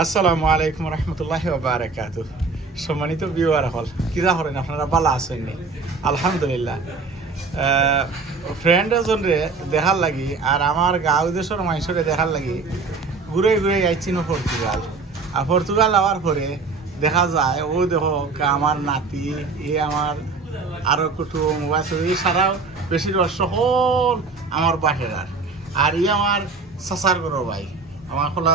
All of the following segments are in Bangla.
আসসালামু আলাইকুম রহমতুল্লাহ বারাকাত সম্মানিত বিওয়ার হল কিরা করেন, আপনারা ভালো আছেন? আলহামদুলিল্লাহ। ফ্রেন্ড এজনরে দেখার লাগি, আর আমার গাঁও দেশের মানুষরে দেখার লাগি, ঘুরে ঘুরে যাইছি না পর্তুগাল। আর পর্তুগাল আওয়ার পরে দেখা যায়, ও দেখো, আমার নাতি, এ আমার আরও কুটুম এই সারাও বেশিরভাগ সকল আমার বাহের আর। ই আমার চাচার গরো ভাই, আমার খোলা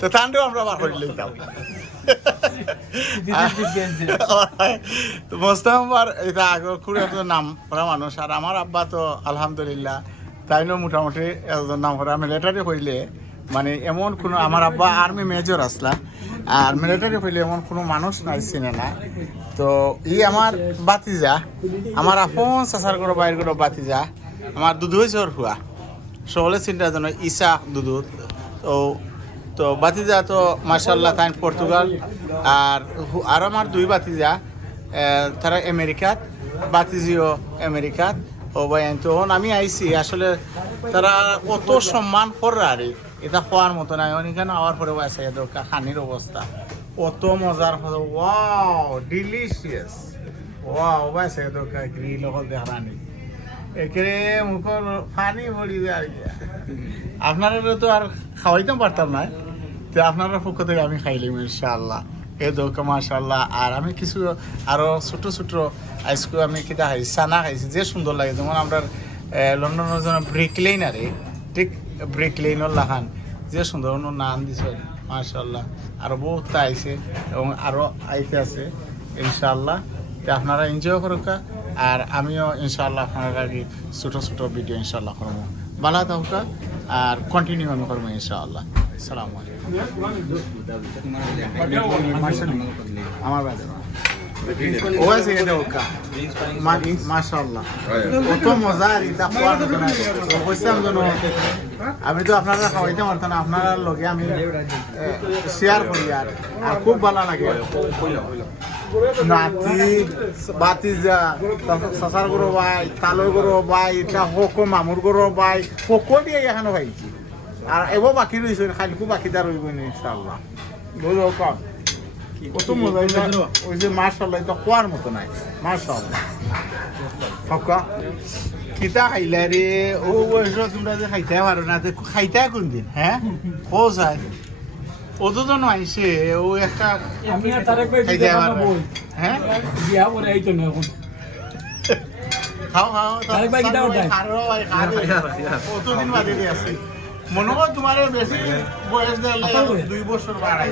তো তান্ডেও আমরা বার করে লইতাম তো মস্ত মেম্বার এটা আগর খুব একজন নাম করা মানুষ আর আমার আব্বা তো আলহামদুলিল্লাহ তাইনও মোটামুটি একজন নাম করা মিলিটারি হইলে মানে এমন কোনো আমার আব্বা আর্মি মেজর আসলা আর মিলিটারি হইলে এমন কোনো মানুষ নাই চিনে না। তো ই আমার বাতিজা আমার আপন চাচার করে বাইর করে বাতিজা আমার দুধ হয়েছে হুয়া। সকলে চিন্তার জন্য ইসা দুধ। তো তো বাতিজা তো মার্শাল্লাহ তাই পর্তুগাল আর আর আমার দুই বাতিজা তারা আমেরিকাত বাতিজিও আমেরিকাত। ও ভাই তো আমি আইছি, আসলে তারা কত সম্মান করে আর। এটা খোয়ার মতো নাই অনেকখানে আওয়ার পরে আছে দরকার খানির অবস্থা। কত মজার ওয়াও ডিলিশিয়াস ওয়াও বাইছে দরকার গ্রিল হল দেখানি একেরে মুখর পানি ভরি যায় আপনারা তো আর খাওয়াইতে পারতাম না। তো আপনারা পক্ষ থেকে আমি খাইলাম, ইনশাআল্লাহ। এই দোকা মাশাল্লাহ আর আমি কিছু আরও ছোট ছোট আইসক্রিম আমি কিতা খাইছি সানা খাইছি, যে সুন্দর লাগে। যেমন আমরা লন্ডনের জন্য ব্রিক লেন আরে, ঠিক ব্রিক লেনের লাখান যে সুন্দর নাম দিছে মাশাল্লাহ আরও বহুত আইছে এবং আরও আইতে আছে, ইনশাআল্লাহ। তো আপনারা এনজয় করুক আর আমিও ইনশাআল্লাহ আপনার আগে ছোটো ছোটো ভিডিও ইনশাআল্লাহ করব। ভালো থাকুক আর কন্টিনিউ আমি করব ইনশাআল্লাহ। সালাম আমার বাদে ও আমি তো আপনারা খাওয়াইতে পারতাম আপনারা লগে আমি শেয়ার করি আর আর খুব ভালো লাগে নাতি বাতিজা সাসার গরো ভাই তালর গরো ভাই এটা হকো মামুর গরো ভাই হকো দিয়ে এখানে ভাইছি আর এবার বাকি রয়েছে খালিকু বাকিটা রইব ইনশাল্লাহ বুঝলো কম? কত মজা ওই যে মার্শাল্লাহ এটা খোয়ার মতো নাই। মার্শাল্লাহ হকা কিতা খাইলা রে? ও বয়স তোমরা যে খাইতে পারো না খাইতে কোন দিন হ্যাঁ কো যায় ও তো তো আইসে ও একটা আমি আর তারেক ভাই খাইতে পারো পারব হ্যাঁ? বিয়া করে এই তো না এখন। খাও খাও আরেক ভাই কিটা ওটাই? খারো ভাই খারো। কতদিন বাদে দিয়ে আছে মনে হয় তোমার বেশি বয়স দিলে দুই বছর বাড়াই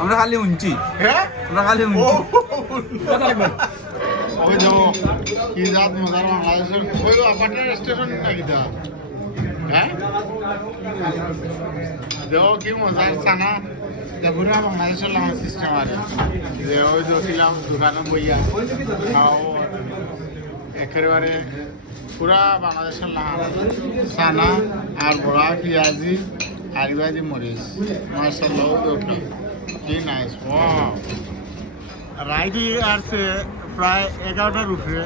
আমরা খালি উনছি হ্যাঁ? আমরা খালি ভাই ওই যাব। কি জাত মজার বাংলাদেশের ওই আপার্টের স্টেশন নাকি দা হ্যাঁ? দেখো কি মজার সানা পুরা বাংলাদেশের লাগার সিস্টেম আর। যে ওই দেখছিলাম দোকানে বইয়া। খাও। একেবারে পুরা বাংলাদেশের লাগার সানা আর বড়া পেঁয়াজি আর ইবাজি মরিচ মাসাল্লাহ দরকার কি নাইস ওয়াও রাইডি আসছে প্রায় এগারোটার উপরে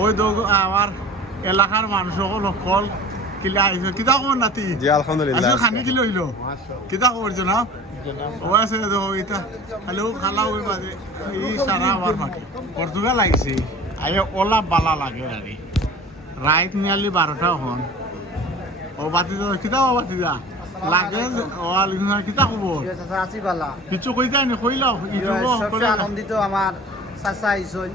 ওই দো আমার এলাকার মানুষ সকল সকল কিলা আইছে কিতা খবর নাতি? জি আলহামদুলিল্লাহ আজকে খানি কিলো হইল কিতা খবর জনাব ও আছে দেখো ইতা। হ্যালো খালা ওই বাজে এই সারা আমার ফাঁকে পর্তুগাল লাগছে আগে ওলা বালা লাগে আরে রাইত নিয়ালি বারোটা হন। ও বাতি যা কিতা ও বাতি যা লাগে যে- ও আলিনা কিতা খবর আছি পালা। কিছু কইতা নি কইলাও সবচেয়ে আনন্দিত আমার চাচা আইসন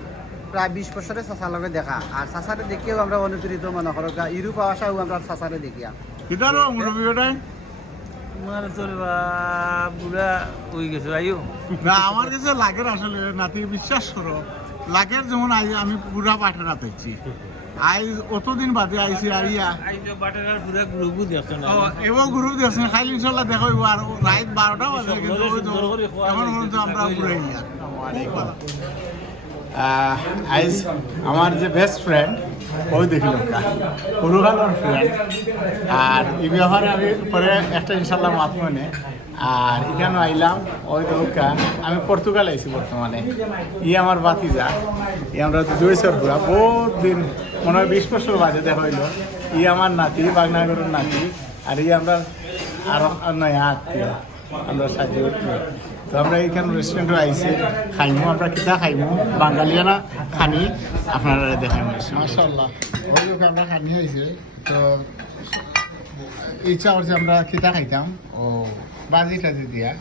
প্রায় বিশ বছরে চাচার লগে দেখা। আর চাচারে দেখিও আমরা অনুপ্রেরিত মনে করো ইউরোপ আসাও আমরা চাচারে দেখিয়া। কিতারো মুরব্বী ওটাই তোমার চলবা বুড়া হয়ে গেছে আইও। না আমার কাছে লাগে না আসলে নাতি বিশ্বাস করো লাখের যেমন আই আমি পুরা পাঠানা পেয়েছি আই অতদিন বাদে আইছি আইয়া ও, এবার গুরু দিয়েছেন খাইলে ইনশাল্লাহ দেখো আর রাত বারোটা বাজে কিন্তু তো এখন পর্যন্ত আমরা ঘুরে আইজ আমার যে বেস্ট ফ্রেন্ড ওই দেখিল পুরুকালোর ফ্রেন্ড আর এই ব্যাপারে আমি পরে একটা ইনশাল্লাহ মাত মনে আর এখানে আইলাম, ওই দৌকা আমি পর্তুগাল আইছি বর্তমানে। ই আমার বাতিজা ই আমরা দুই ঘুরা বহুত দিন, মনে হয় বিশ বছর বাজে দেখা হইল। ই আমার নাতি, বাগনাগরের নাতি। আর ই আমরা আরও নয়া, আত্মীয়। আমরা সাথে তো আমরা এখানে রেস্টুরেন্টে আইছি। খাইমু, আমরা কিতা খাইমু? বাঙালিয়ানা খানি। আপনারা দেখাই মাশাল্লাহ ওই আমরা খানি হয়েছে তো ইচ্ছা করছে আমরা কিতা খাইতাম ও বাজি টাজি দিয়া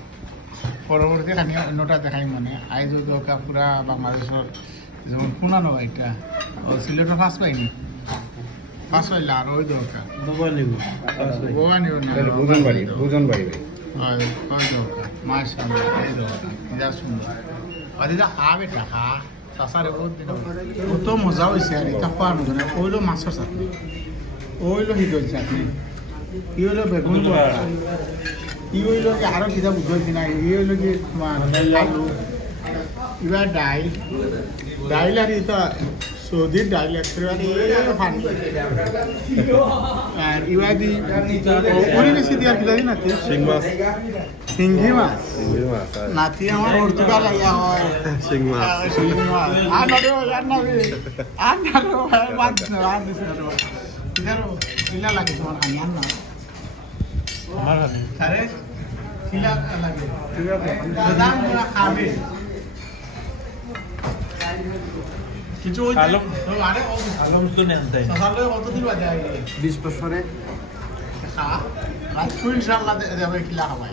পরবর্তী খানি অন্যটা দেখাই মানে। আইজ দরকার পুরা বাংলাদেশের যেমন পুনানো এটা ও সিলেটের ফার্স্ট পাইনি ফার্স্ট পাইলে আর ওই দরকার। যা যা মজা হয়েছে আর এটা খোয়ার মতো না ওইলো মাছের চাটনি। ওইলো হিদল চাটনি। ই হইল বেগুন ই হইল কি আরও কিতা বুঝল কিনা ই হইল কি তোমার আলু এবার ডাইল ডাইল আর এটা সৌদির ডাইল আর এবার দি ওরে বেশি দিয়ার কিতা দিন নাতি শিং মাছ। শিঙ্গি মাছ। নাতি আমার পর্তুগাল আইয়া হয়। শিং মাছ। মাছ। আর না রে আর না রে আর না রে বাদ না লাগে তোমার না আমার আরে লাগে খাবে কিছু ওই আলম- আরে আলম তো নেন তাই সাসালে কতদিন বাজে আইলে বিশ বছরে খা রাত ইনশাআল্লাহ দেবে কিলা খাবাই